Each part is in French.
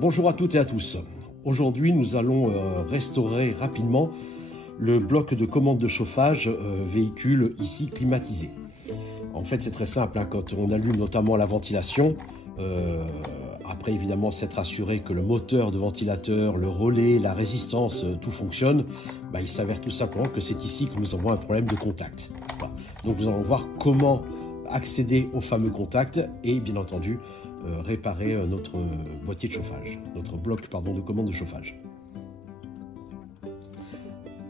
Bonjour à toutes et à tous. Aujourd'hui, nous allons restaurer rapidement le bloc de commande de chauffage véhicule ici climatisé. En fait, c'est très simple, hein, quand on allume notamment la ventilation, après évidemment s'être assuré que le moteur de ventilateur, le relais, la résistance, tout fonctionne, il s'avère tout simplement que c'est ici que nous avons un problème de contact. Voilà. Donc nous allons voir comment accéder au fameux contact et bien entendu réparer notre boîtier de chauffage, notre bloc de commande de chauffage.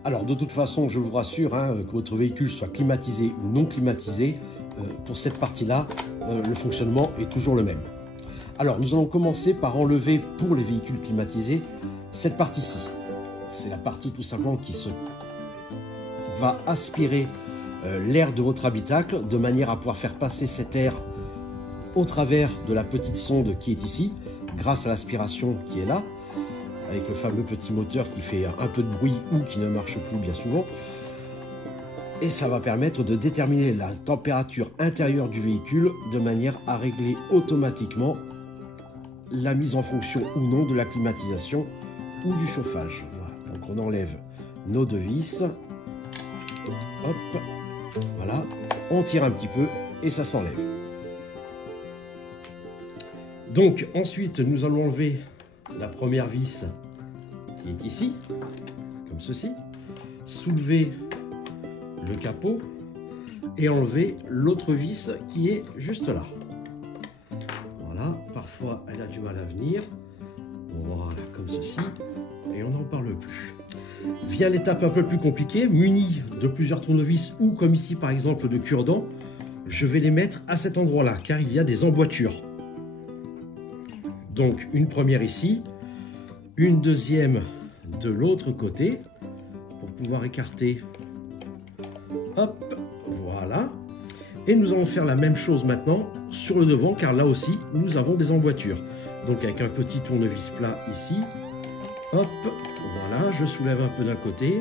Alors de toute façon, je vous rassure, que votre véhicule soit climatisé ou non climatisé, pour cette partie-là, le fonctionnement est toujours le même. Alors nous allons commencer par enlever pour les véhicules climatisés cette partie-ci. C'est la partie tout simplement qui va aspirer l'air de votre habitacle de manière à pouvoir faire passer cet air au travers de la petite sonde qui est ici, grâce à l'aspiration qui est là, avec le fameux petit moteur qui fait un peu de bruit ou qui ne marche plus bien souvent. Et ça va permettre de déterminer la température intérieure du véhicule de manière à régler automatiquement la mise en fonction ou non de la climatisation ou du chauffage. Voilà. Donc on enlève nos deux vis. Hop, voilà, on tire un petit peu et ça s'enlève. Donc ensuite nous allons enlever la première vis qui est ici, comme ceci, soulever le capot et enlever l'autre vis qui est juste là. Voilà, parfois elle a du mal à venir, voilà, comme ceci, et on n'en parle plus. Vient l'étape un peu plus compliquée, muni de plusieurs tournevis ou comme ici par exemple de cure-dents, je vais les mettre à cet endroit-là car il y a des emboîtures. Donc une première ici, une deuxième de l'autre côté pour pouvoir écarter. Hop, voilà. Et nous allons faire la même chose maintenant sur le devant car là aussi nous avons des emboîtures. Donc avec un petit tournevis plat ici, hop, voilà, je soulève un peu d'un côté,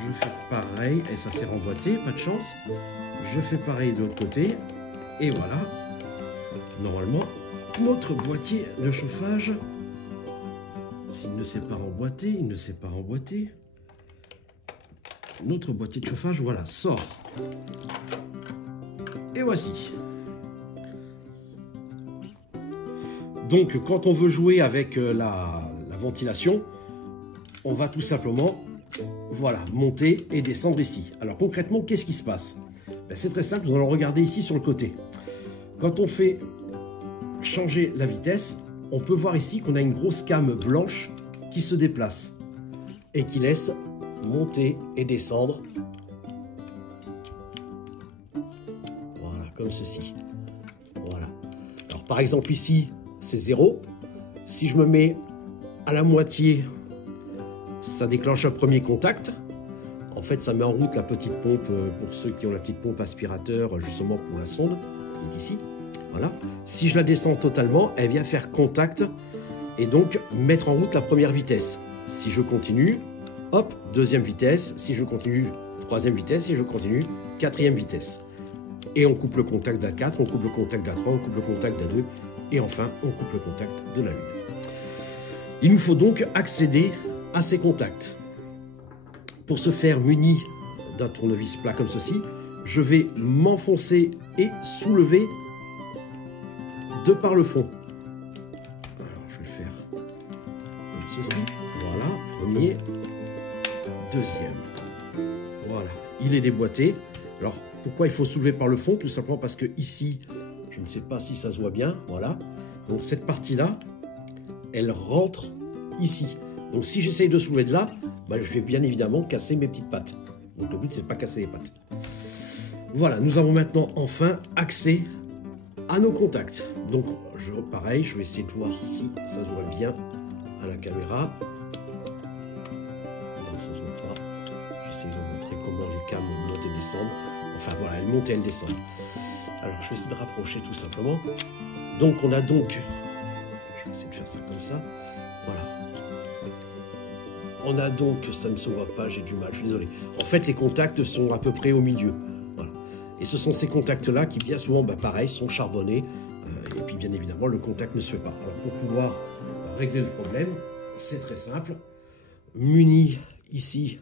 je fais pareil et ça s'est remboîté, pas de chance. Je fais pareil de l'autre côté et voilà, normalement notre boîtier de chauffage, s'il ne s'est pas emboîté, il ne s'est pas emboîté. Notre boîtier de chauffage, voilà, sort. Et voici. Donc, quand on veut jouer avec la ventilation, on va tout simplement, voilà, monter et descendre ici. Alors, concrètement, qu'est-ce qui se passe? C'est très simple, nous allons regarder ici sur le côté. Quand on fait changer la vitesse, on peut voir ici qu'on a une grosse came blanche qui se déplace et qui laisse monter et descendre. Voilà, comme ceci. Voilà. Alors par exemple ici, c'est 0. Si je me mets à la moitié, ça déclenche un premier contact. En fait, ça met en route la petite pompe pour ceux qui ont la petite pompe aspirateur, justement pour la sonde qui est ici. Voilà. Si je la descends totalement, elle vient faire contact et donc mettre en route la première vitesse. Si je continue, hop, deuxième vitesse. Si je continue, troisième vitesse. Si je continue, quatrième vitesse. Et on coupe le contact de la 4, on coupe le contact de la 3, on coupe le contact de la 2 et enfin on coupe le contact de la 1. Il nous faut donc accéder à ces contacts. Pour ce faire, muni d'un tournevis plat comme ceci, je vais m'enfoncer et soulever de par le fond. Alors, je vais le faire comme ceci. Voilà, premier, deuxième. Voilà, il est déboîté. Alors, pourquoi il faut soulever par le fond? Tout simplement parce que ici, je ne sais pas si ça se voit bien, voilà. Donc, cette partie-là, elle rentre ici. Donc, si j'essaye de soulever de là, je vais bien évidemment casser mes petites pattes. Donc, le but, c'est de ne pas casser les pattes. Voilà, nous avons maintenant enfin accès à nos contacts. Donc pareil, je vais essayer de voir si ça se voit bien à la caméra. Non, ça se voit pas. J'essaie de vous montrer comment les cams montent et descendent. Enfin voilà, elles montent et elles descendent. Alors je vais essayer de rapprocher tout simplement. Donc on a donc, je vais essayer de faire ça comme ça. Voilà. On a donc, ça ne se voit pas, j'ai du mal, je suis désolé. En fait, les contacts sont à peu près au milieu. Voilà. Et ce sont ces contacts-là qui, bien souvent, pareil, sont charbonnés. et puis bien évidemment le contact ne se fait pas. Alors pour pouvoir régler le problème, c'est très simple. Muni ici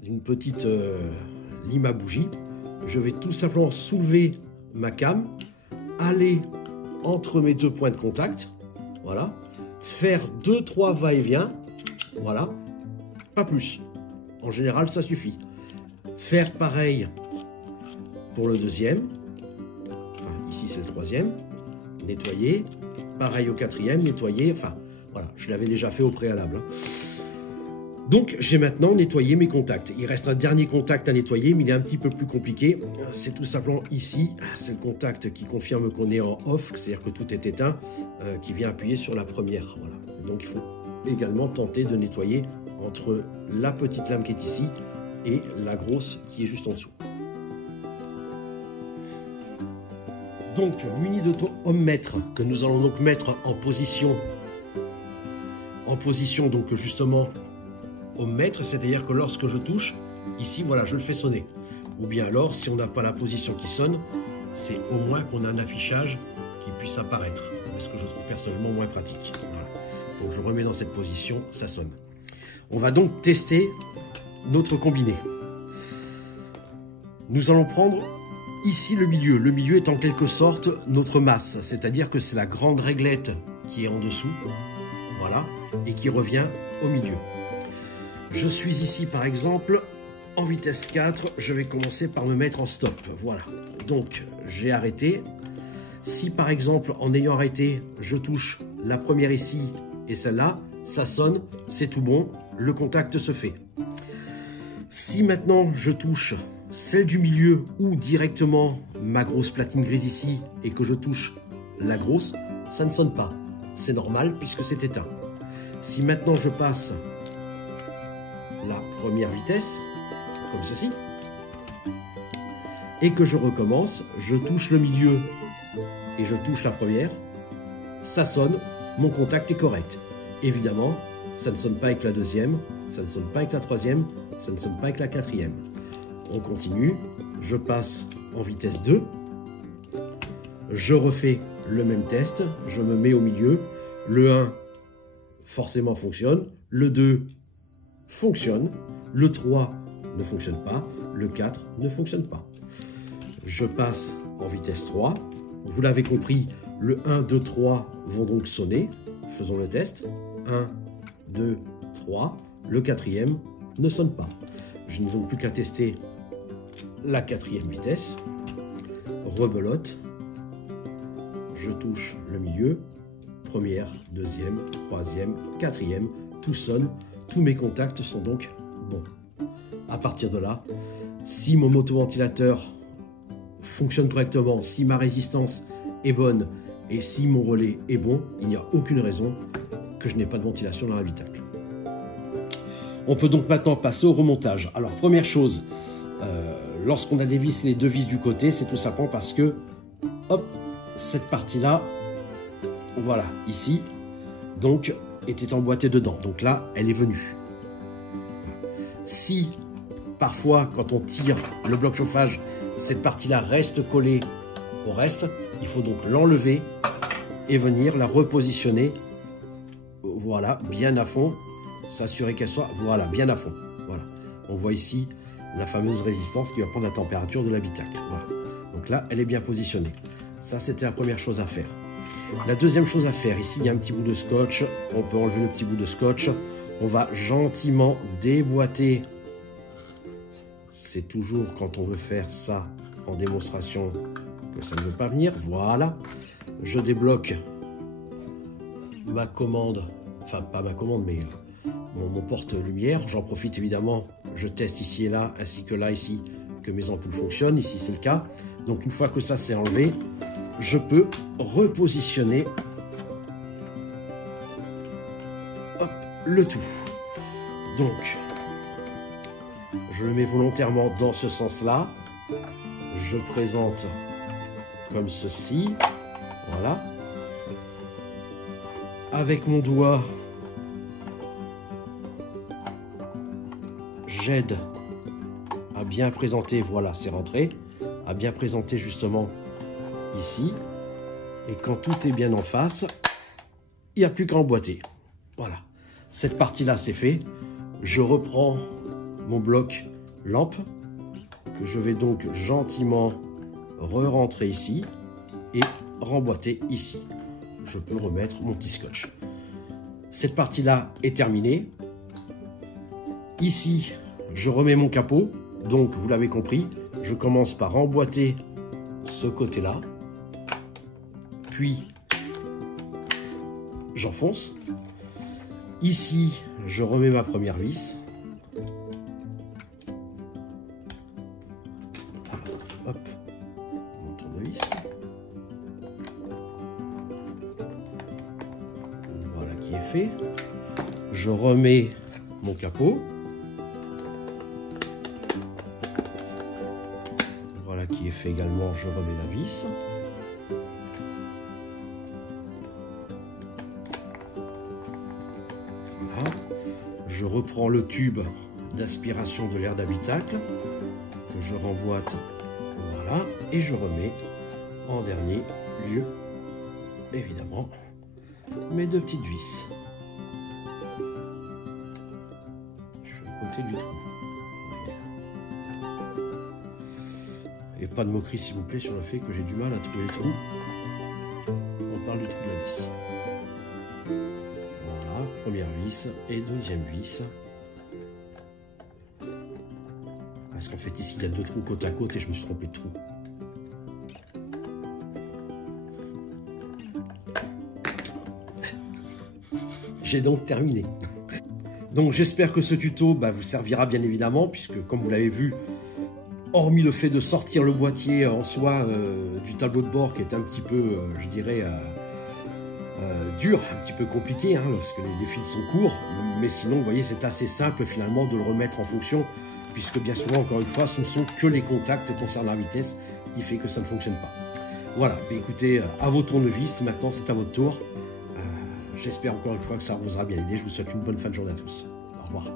d'une petite lime à bougie, je vais tout simplement soulever ma came, aller entre mes deux points de contact, voilà, faire 2-3 va-et-vient, voilà, pas plus. En général, ça suffit. Faire pareil pour le deuxième, enfin, ici c'est le troisième, nettoyer, pareil au quatrième, nettoyer, enfin, voilà, je l'avais déjà fait au préalable. Donc, j'ai maintenant nettoyé mes contacts. Il reste un dernier contact à nettoyer, mais il est un petit peu plus compliqué. C'est tout simplement ici, c'est le contact qui confirme qu'on est en off, c'est-à-dire que tout est éteint, qui vient appuyer sur la première. Voilà. Donc, il faut également tenter de nettoyer entre la petite lame qui est ici et la grosse qui est juste en dessous. Donc, muni d'auto-ohmmètre que nous allons donc mettre en position donc justement ohmmètre, c'est-à-dire que lorsque je touche, ici, voilà, je le fais sonner. Ou bien alors, si on n'a pas la position qui sonne, c'est au moins qu'on a un affichage qui puisse apparaître. Ce que je trouve personnellement moins pratique. Voilà. Donc je remets dans cette position, ça sonne. On va donc tester notre combiné. Nous allons prendre ici le milieu. Le milieu est en quelque sorte notre masse, c'est-à-dire que c'est la grande réglette qui est en dessous, voilà, et qui revient au milieu. Je suis ici par exemple en vitesse 4, je vais commencer par me mettre en stop, voilà. Donc j'ai arrêté. Si par exemple en ayant arrêté, je touche la première ici et celle-là, ça sonne, c'est tout bon, le contact se fait. Si maintenant je touche celle du milieu ou directement ma grosse platine grise ici et que je touche la grosse, ça ne sonne pas. C'est normal puisque c'est éteint. Si maintenant je passe la première vitesse, comme ceci, et que je recommence, je touche le milieu et je touche la première, ça sonne, mon contact est correct. Évidemment, ça ne sonne pas avec la deuxième, ça ne sonne pas avec la troisième, ça ne sonne pas avec la quatrième. On continue, je passe en vitesse 2, je refais le même test, je me mets au milieu, le 1 forcément fonctionne, le 2 fonctionne, le 3 ne fonctionne pas, le 4 ne fonctionne pas. Je passe en vitesse 3, vous l'avez compris, le 1, 2, 3 vont donc sonner, faisons le test, 1, 2, 3, le quatrième ne sonne pas. Je n'ai donc plus qu'à tester la quatrième vitesse, rebelote, je touche le milieu, première, deuxième, troisième, quatrième, tout sonne, tous mes contacts sont donc bons. À partir de là, si mon motoventilateur fonctionne correctement, si ma résistance est bonne et si mon relais est bon, il n'y a aucune raison que je n'ai pas de ventilation dans l'habitacle. On peut donc maintenant passer au remontage. Alors première chose, lorsqu'on a dévissé les deux vis du côté, c'est tout simplement parce que, hop, cette partie-là, voilà, ici, donc, était emboîtée dedans. Donc là, elle est venue. Si, parfois, quand on tire le bloc chauffage, cette partie-là reste collée au reste, il faut donc l'enlever et venir la repositionner, voilà, bien à fond, s'assurer qu'elle soit, voilà, bien à fond. Voilà. On voit ici la fameuse résistance qui va prendre la température de l'habitacle. Voilà. Donc là, elle est bien positionnée. Ça, c'était la première chose à faire. La deuxième chose à faire, ici, il y a un petit bout de scotch. On peut enlever le petit bout de scotch. On va gentiment déboîter. C'est toujours quand on veut faire ça en démonstration que ça ne veut pas venir. Voilà. Je débloque ma commande. Enfin, pas ma commande, mais mon porte-lumière. J'en profite évidemment. Je teste ici et là, ainsi que là, ici, que mes ampoules fonctionnent. Ici, c'est le cas. Donc, une fois que ça c'est enlevé, je peux repositionner hop, le tout. Donc, je le mets volontairement dans ce sens-là. Je présente comme ceci. Voilà. Avec mon doigt, j'aide à bien présenter, voilà, c'est rentré, à bien présenter justement ici. Et quand tout est bien en face, il n'y a plus qu'à emboîter. Voilà, cette partie-là, c'est fait. Je reprends mon bloc lampe, que je vais donc gentiment re-rentrer ici et remboîter ici. Je peux remettre mon petit scotch. Cette partie-là est terminée. Ici, je remets mon capot. Donc, vous l'avez compris, je commence par emboîter ce côté-là. Puis, j'enfonce. Ici, je remets ma première vis. Hop, mon tournevis. Voilà qui est fait. Je remets mon capot. Voilà qui est fait également, je remets la vis. Voilà. Je reprends le tube d'aspiration de l'air d'habitacle que je remboîte. Voilà, et je remets en dernier lieu, évidemment, mes deux petites vis. Je suis à côté du trou. Et pas de moquerie, s'il vous plaît, sur le fait que j'ai du mal à trouver le trou. On parle du trou de la vis. Voilà, première vis et deuxième vis. Parce qu'en fait, ici, il y a deux trous côte à côte et je me suis trompé de trou. J'ai donc terminé. Donc, j'espère que ce tuto vous servira bien évidemment, puisque, comme vous l'avez vu, hormis le fait de sortir le boîtier en soi du tableau de bord qui est un petit peu, je dirais, dur, un petit peu compliqué, hein, parce que les fils sont courts, mais sinon, vous voyez, c'est assez simple finalement de le remettre en fonction, puisque bien souvent, encore une fois, ce ne sont que les contacts concernant la vitesse qui fait que ça ne fonctionne pas. Voilà, écoutez, à vos tournevis, maintenant c'est à votre tour. J'espère encore une fois que ça vous aura bien aidé. Je vous souhaite une bonne fin de journée à tous. Au revoir.